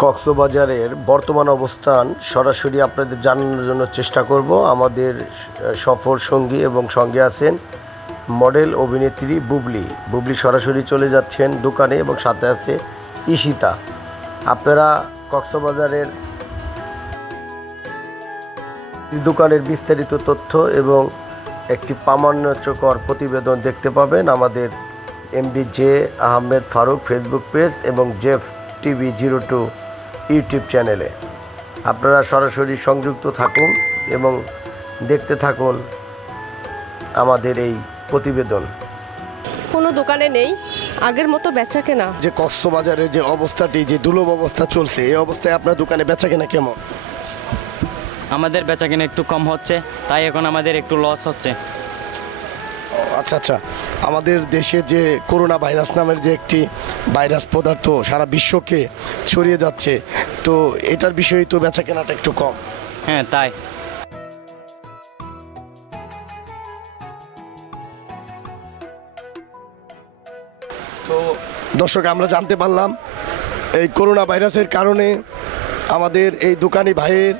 কক্সবাজারের বর্তমান অবস্থান সরাসরি আপনাদের জানানোর জন্য চেষ্টা করব। আমাদের সফর সঙ্গী এবং সঙ্গে আছেন মডেল অভিনেত্রী বুবলি সরাসরি চলে যাচ্ছেন দোকানে এবং সাথে আছে ঈশিতা। আপনারা কক্সবাজারের দোকানের বিস্তারিত তথ্য এবং একটি প্রামাণ্যকর প্রতিবেদন দেখতে পাবেন আমাদের MD J Ahmed Faruk Facebook page এবং জেফ টিভি 02 ইউটিউব চ্যানেলে। আপনারা সরাসরি সংযুক্ত থাকুন এবং দেখতে থাকুন আমাদের এই প্রতিবেদন। কোনো দোকানে নেই আগের মতো বেচা কেনা। যে কক্সবাজারের যে অবস্থাটি, যে দুর্লভ অবস্থা চলছে, এই অবস্থায় আপনার দোকানে বেচা কেনা কেমন? আমাদের বেচা কেনা একটু কম হচ্ছে, তাই এখন আমাদের একটু লস হচ্ছে। আচ্ছা আচ্ছা, আমাদের দেশে যে করোনা ভাইরাস নামের যে একটি ভাইরাস পদার্থ সারা বিশ্বকে ছড়িয়ে যাচ্ছে, তো এটার বিষয়ে তো বেচা কেনাটা একটু কম। হ্যাঁ তাই। তো দর্শক, আমরা জানতে পারলাম এই করোনা ভাইরাসের কারণে আমাদের এই দোকানি ভাইয়ের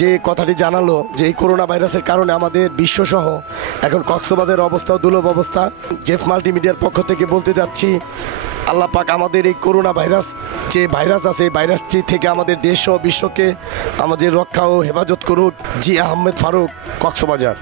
যে কথাটি জানালো যে এই করোনা ভাইরাসের কারণে আমাদের বিশ্বসহ এখন কক্সবাজারের অবস্থা দুর্লভ অবস্থা। জেফ মাল্টিমিডিয়ার পক্ষ থেকে বলতে যাচ্ছি, আল্লাহ পাক আমাদের এই করোনা ভাইরাস যে ভাইরাস আছে, এই ভাইরাসটি থেকে আমাদের দেশ ও বিশ্বকে আমাদের রক্ষা ও হেফাজত করুক। জি আহমেদ ফারুক, কক্সবাজার।